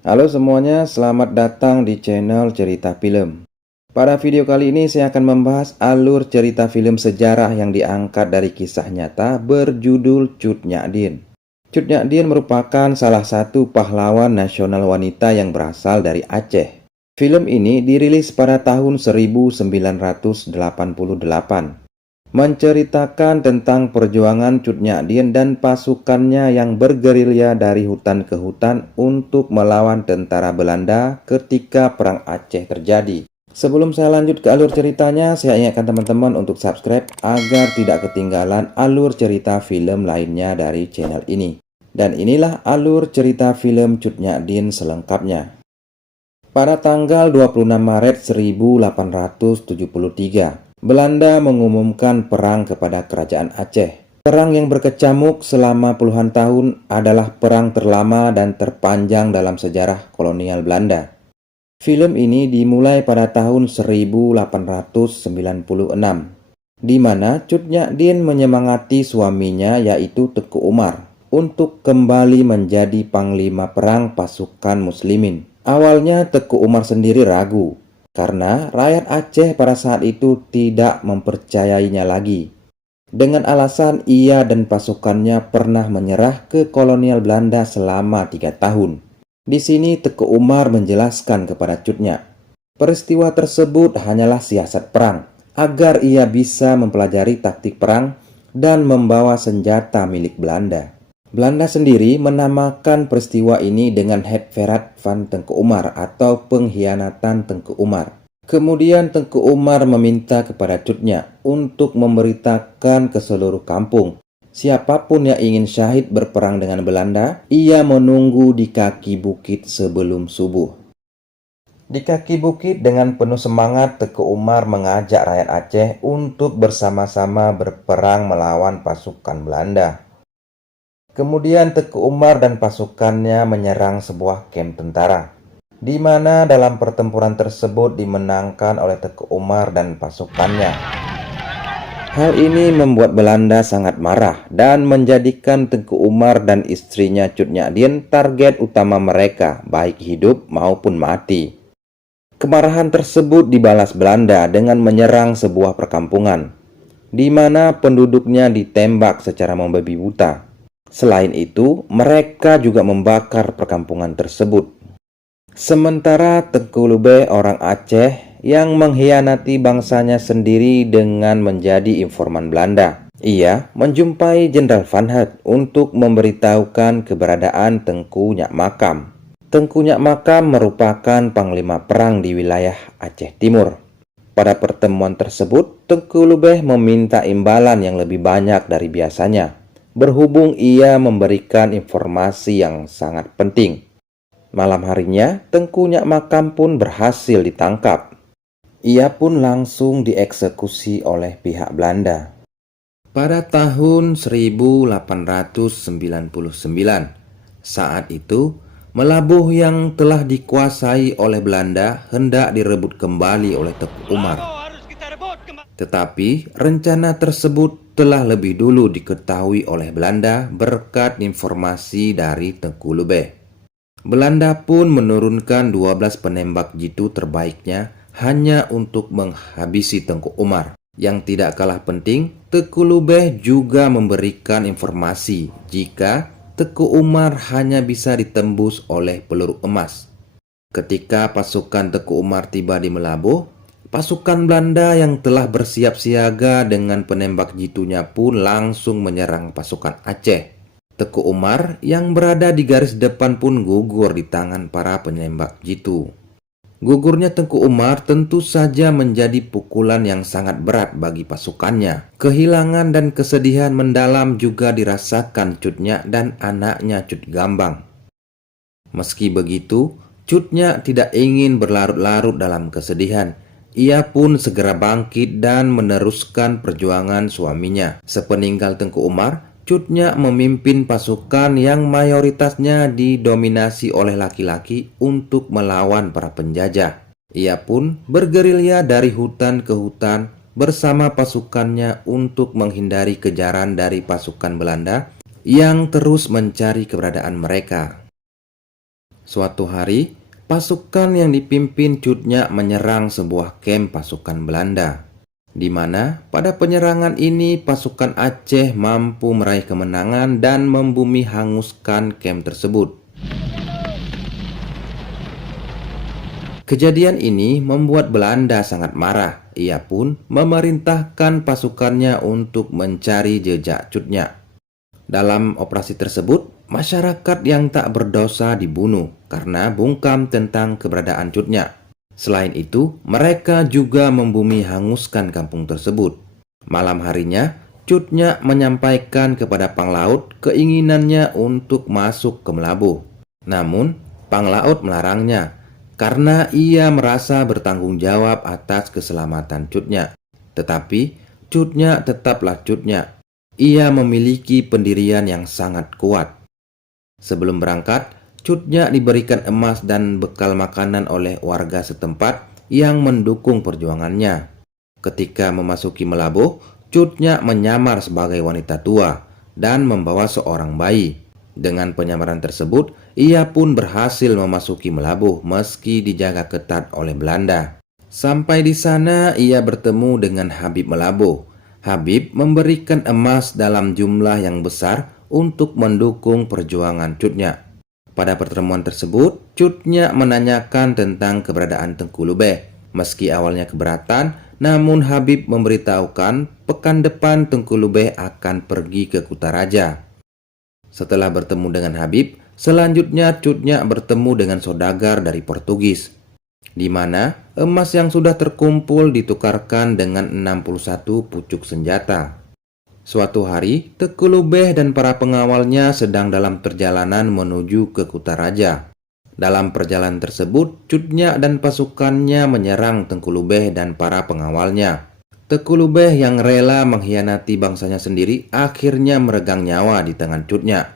Halo semuanya, selamat datang di channel Cerita Film. Pada video kali ini saya akan membahas alur cerita film sejarah yang diangkat dari kisah nyata berjudul Cut Nyak Dien. Cut Nyak Dien merupakan salah satu pahlawan nasional wanita yang berasal dari Aceh. Film ini dirilis pada tahun 1988, menceritakan tentang perjuangan Cut Nyak Dien dan pasukannya yang bergerilya dari hutan ke hutan untuk melawan tentara Belanda ketika Perang Aceh terjadi. Sebelum saya lanjut ke alur ceritanya, saya ingatkan teman-teman untuk subscribe agar tidak ketinggalan alur cerita film lainnya dari channel ini. Dan inilah alur cerita film Cut Nyak Dien selengkapnya. Pada tanggal 26 Maret 1873, Belanda mengumumkan perang kepada Kerajaan Aceh. Perang yang berkecamuk selama puluhan tahun adalah perang terlama dan terpanjang dalam sejarah kolonial Belanda. Film ini dimulai pada tahun 1896, di mana Cut Nyak Dien menyemangati suaminya yaitu Teuku Umar untuk kembali menjadi panglima perang pasukan muslimin. Awalnya Teuku Umar sendiri ragu, karena rakyat Aceh pada saat itu tidak mempercayainya lagi. Dengan alasan ia dan pasukannya pernah menyerah ke kolonial Belanda selama 3 tahun. Di sini Teuku Umar menjelaskan kepada Cut Nyak, peristiwa tersebut hanyalah siasat perang, agar ia bisa mempelajari taktik perang dan membawa senjata milik Belanda. Belanda sendiri menamakan peristiwa ini dengan Het Verraad van Tengku Umar atau pengkhianatan Tengku Umar. Kemudian Tengku Umar meminta kepada Cut Nyak untuk memberitakan ke seluruh kampung, siapapun yang ingin syahid berperang dengan Belanda, ia menunggu di kaki bukit sebelum subuh. Di kaki bukit dengan penuh semangat, Teuku Umar mengajak rakyat Aceh untuk bersama-sama berperang melawan pasukan Belanda. Kemudian Teuku Umar dan pasukannya menyerang sebuah kamp tentara, di mana dalam pertempuran tersebut dimenangkan oleh Teuku Umar dan pasukannya. Hal ini membuat Belanda sangat marah dan menjadikan Teuku Umar dan istrinya Cut Nyak Dien target utama mereka, baik hidup maupun mati. Kemarahan tersebut dibalas Belanda dengan menyerang sebuah perkampungan, di mana penduduknya ditembak secara membabi buta. Selain itu, mereka juga membakar perkampungan tersebut. Sementara Tengku Lubeh orang Aceh yang mengkhianati bangsanya sendiri dengan menjadi informan Belanda. Ia menjumpai Jenderal Van Heut untuk memberitahukan keberadaan Tengku Nyak Makam. Tengku Nyak Makam merupakan panglima perang di wilayah Aceh Timur. Pada pertemuan tersebut, Tengku Lubeh meminta imbalan yang lebih banyak dari biasanya, berhubung ia memberikan informasi yang sangat penting. Malam harinya, Tengku Nyak Makam pun berhasil ditangkap. Ia pun langsung dieksekusi oleh pihak Belanda. Pada tahun 1899, saat itu, Melabuh yang telah dikuasai oleh Belanda hendak direbut kembali oleh Teuku Umar. Tetapi rencana tersebut telah lebih dulu diketahui oleh Belanda berkat informasi dari Tengku Lubeh. Belanda pun menurunkan 12 penembak jitu terbaiknya hanya untuk menghabisi Tengku Umar. Yang tidak kalah penting, Teuku Lubeh juga memberikan informasi jika Teuku Umar hanya bisa ditembus oleh peluru emas. Ketika pasukan Teuku Umar tiba di Melabuh, pasukan Belanda yang telah bersiap siaga dengan penembak jitunya pun langsung menyerang pasukan Aceh. Teuku Umar yang berada di garis depan pun gugur di tangan para penembak jitu. Gugurnya Tengku Umar tentu saja menjadi pukulan yang sangat berat bagi pasukannya. Kehilangan dan kesedihan mendalam juga dirasakan Cut Nyak dan anaknya Cut Gambang. Meski begitu, Cut Nyak tidak ingin berlarut-larut dalam kesedihan. Ia pun segera bangkit dan meneruskan perjuangan suaminya. Sepeninggal Tengku Umar, Cut Nyak memimpin pasukan yang mayoritasnya didominasi oleh laki-laki untuk melawan para penjajah. Ia pun bergerilya dari hutan ke hutan bersama pasukannya untuk menghindari kejaran dari pasukan Belanda yang terus mencari keberadaan mereka. Suatu hari, pasukan yang dipimpin Cut Nyak menyerang sebuah kamp pasukan Belanda, di mana pada penyerangan ini pasukan Aceh mampu meraih kemenangan dan membumi hanguskan kamp tersebut. Kejadian ini membuat Belanda sangat marah. Ia pun memerintahkan pasukannya untuk mencari jejak Cut Nyak. Dalam operasi tersebut, masyarakat yang tak berdosa dibunuh karena bungkam tentang keberadaan Cut Nyak. Selain itu, mereka juga membumi hanguskan kampung tersebut. Malam harinya, Cut Nyak menyampaikan kepada Panglaut keinginannya untuk masuk ke Melabuh. Namun, Panglaut melarangnya karena ia merasa bertanggung jawab atas keselamatan Cut Nyak. Tetapi, Cut Nyak tetaplah Cut Nyak. Ia memiliki pendirian yang sangat kuat. Sebelum berangkat, Cut Nyak diberikan emas dan bekal makanan oleh warga setempat yang mendukung perjuangannya. Ketika memasuki Melabuh, Cut Nyak menyamar sebagai wanita tua dan membawa seorang bayi. Dengan penyamaran tersebut, ia pun berhasil memasuki Melabuh meski dijaga ketat oleh Belanda. Sampai di sana, ia bertemu dengan Habib Melabuh. Habib memberikan emas dalam jumlah yang besar untuk mendukung perjuangan Cut Nyak. Pada pertemuan tersebut, Cut Nyak menanyakan tentang keberadaan Tengku Lubeh. Meski awalnya keberatan, namun Habib memberitahukan pekan depan Tengku Lubeh akan pergi ke Kutaraja. Setelah bertemu dengan Habib, selanjutnya Cut Nyak bertemu dengan saudagar dari Portugis, di mana emas yang sudah terkumpul ditukarkan dengan 61 pucuk senjata. Suatu hari, Tengku Lubeh dan para pengawalnya sedang dalam perjalanan menuju ke Kutaraja. Dalam perjalanan tersebut, Cut Nyak dan pasukannya menyerang Tengku Lubeh dan para pengawalnya. Tengku Lubeh yang rela mengkhianati bangsanya sendiri akhirnya meregang nyawa di tangan Cut Nyak.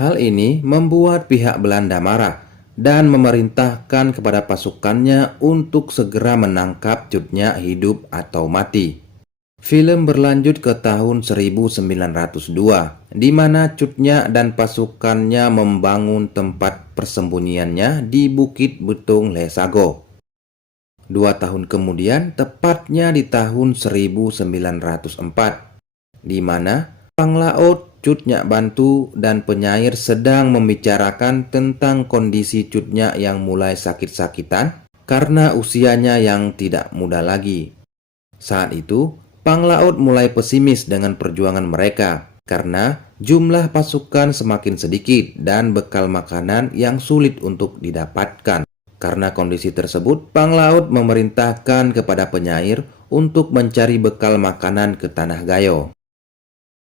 Hal ini membuat pihak Belanda marah dan memerintahkan kepada pasukannya untuk segera menangkap Cut Nyak hidup atau mati. Film berlanjut ke tahun 1902, di mana Cut Nyak dan pasukannya membangun tempat persembunyiannya di Bukit Betung Lesago. 2 tahun kemudian, tepatnya di tahun 1904, di mana Panglaut, Cut Nyak Bantu, dan penyair sedang membicarakan tentang kondisi Cut Nyak yang mulai sakit-sakitan karena usianya yang tidak muda lagi. Saat itu, Panglaut mulai pesimis dengan perjuangan mereka karena jumlah pasukan semakin sedikit dan bekal makanan yang sulit untuk didapatkan. Karena kondisi tersebut, Panglaut memerintahkan kepada penyair untuk mencari bekal makanan ke Tanah Gayo.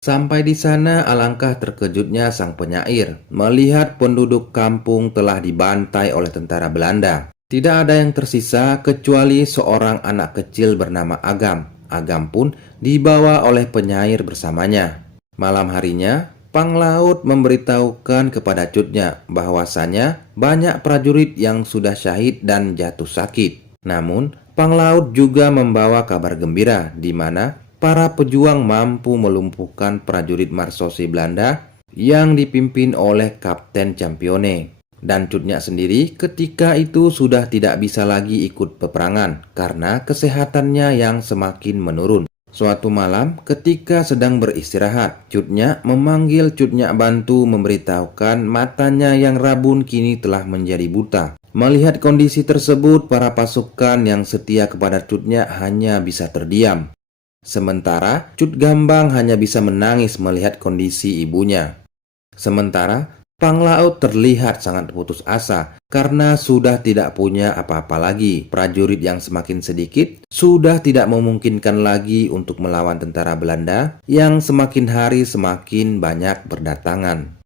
Sampai di sana, alangkah terkejutnya sang penyair melihat penduduk kampung telah dibantai oleh tentara Belanda. Tidak ada yang tersisa kecuali seorang anak kecil bernama Agam. Agam pun dibawa oleh penyair bersamanya. Malam harinya, Panglaut memberitahukan kepada Cut Nyak bahwasanya banyak prajurit yang sudah syahid dan jatuh sakit. Namun, Panglaut juga membawa kabar gembira di mana para pejuang mampu melumpuhkan prajurit Marsosi Belanda yang dipimpin oleh Kapten Campione. Dan Cut Nyak sendiri ketika itu sudah tidak bisa lagi ikut peperangan karena kesehatannya yang semakin menurun. Suatu malam ketika sedang beristirahat, Cut Nyak memanggil Cut Nyak Bantu memberitahukan matanya yang rabun kini telah menjadi buta. Melihat kondisi tersebut, para pasukan yang setia kepada Cut Nyak hanya bisa terdiam. Sementara Cut Gambang hanya bisa menangis melihat kondisi ibunya. Sementara Panglaut terlihat sangat putus asa karena sudah tidak punya apa-apa lagi. Prajurit yang semakin sedikit sudah tidak memungkinkan lagi untuk melawan tentara Belanda yang semakin hari semakin banyak berdatangan.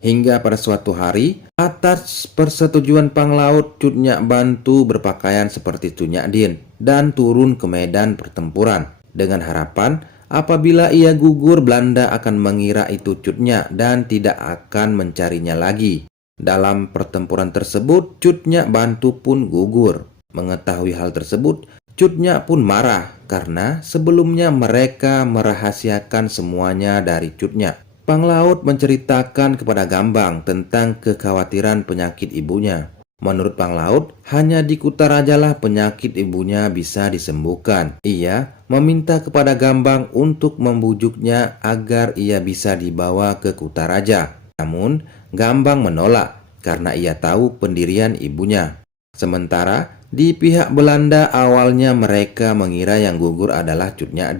Hingga pada suatu hari, atas persetujuan Panglaut, Cut Nyak Bantu berpakaian seperti Cut Nyak Dien dan turun ke medan pertempuran dengan harapan apabila ia gugur, Belanda akan mengira itu Cut Nyak dan tidak akan mencarinya lagi. Dalam pertempuran tersebut, Cut Nyak Bantu pun gugur. Mengetahui hal tersebut, Cut Nyak pun marah karena sebelumnya mereka merahasiakan semuanya dari Cut Nyak. Panglaut menceritakan kepada Gambang tentang kekhawatiran penyakit ibunya. Menurut Panglaut, hanya di Kutarajalah penyakit ibunya bisa disembuhkan. Ia meminta kepada Gambang untuk membujuknya agar ia bisa dibawa ke Kutaraja. Namun, Gambang menolak karena ia tahu pendirian ibunya. Sementara, di pihak Belanda awalnya mereka mengira yang gugur adalah Cut Nyak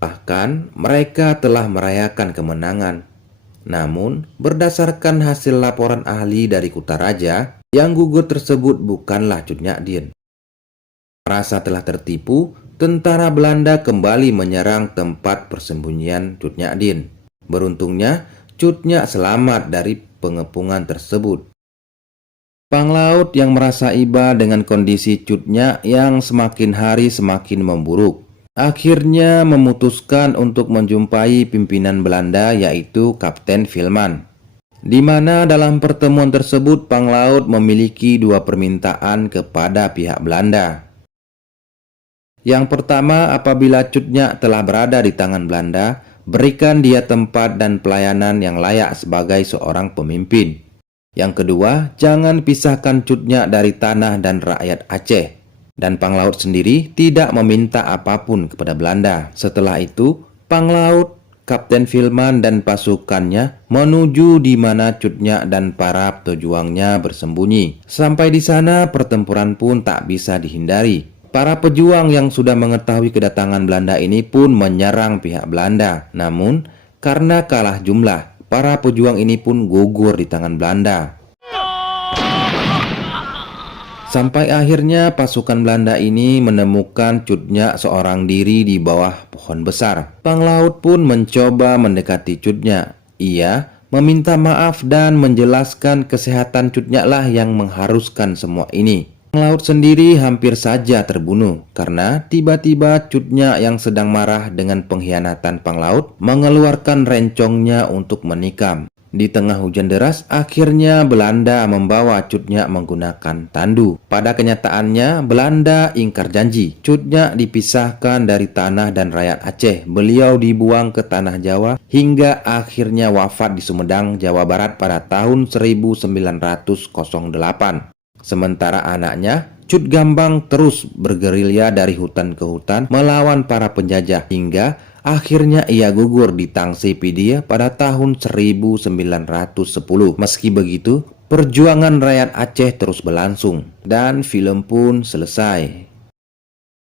Bahkan, mereka telah merayakan kemenangan. Namun, berdasarkan hasil laporan ahli dari Kutaraja, yang gugur tersebut bukanlah Cut Nyak Merasa telah tertipu, tentara Belanda kembali menyerang tempat persembunyian Cut Nyak Beruntungnya, Cut Nyak selamat dari pengepungan tersebut. Panglaut yang merasa iba dengan kondisi Cut Nyak yang semakin hari semakin memburuk, akhirnya memutuskan untuk menjumpai pimpinan Belanda yaitu Kapten Vilman. Di mana dalam pertemuan tersebut Panglaut memiliki dua permintaan kepada pihak Belanda. Yang pertama, apabila Cut Nyak telah berada di tangan Belanda, berikan dia tempat dan pelayanan yang layak sebagai seorang pemimpin. Yang kedua, jangan pisahkan Cut Nyak dari tanah dan rakyat Aceh. Dan Panglaut sendiri tidak meminta apapun kepada Belanda. Setelah itu, Panglaut, Kapten Vilman dan pasukannya menuju di mana Cut Nyak dan para pejuangnya bersembunyi. Sampai di sana, pertempuran pun tak bisa dihindari. Para pejuang yang sudah mengetahui kedatangan Belanda ini pun menyerang pihak Belanda. Namun, karena kalah jumlah, para pejuang ini pun gugur di tangan Belanda. Sampai akhirnya pasukan Belanda ini menemukan Cut Nyak seorang diri di bawah pohon besar. Panglaut pun mencoba mendekati Cut Nyak. Ia meminta maaf dan menjelaskan kesehatan Cut Nyak lah yang mengharuskan semua ini. Panglaut sendiri hampir saja terbunuh karena tiba-tiba Cut Nyak yang sedang marah dengan pengkhianatan Panglaut mengeluarkan rencongnya untuk menikam. Di tengah hujan deras, akhirnya Belanda membawa Cut Nyak menggunakan tandu. Pada kenyataannya, Belanda ingkar janji. Cut Nyak dipisahkan dari tanah dan rakyat Aceh. Beliau dibuang ke tanah Jawa hingga akhirnya wafat di Sumedang, Jawa Barat pada tahun 1908. Sementara anaknya, Cut Gambang terus bergerilya dari hutan ke hutan melawan para penjajah hingga akhirnya ia gugur di Tangsi Pidia pada tahun 1910. Meski begitu, perjuangan rakyat Aceh terus berlangsung dan film pun selesai.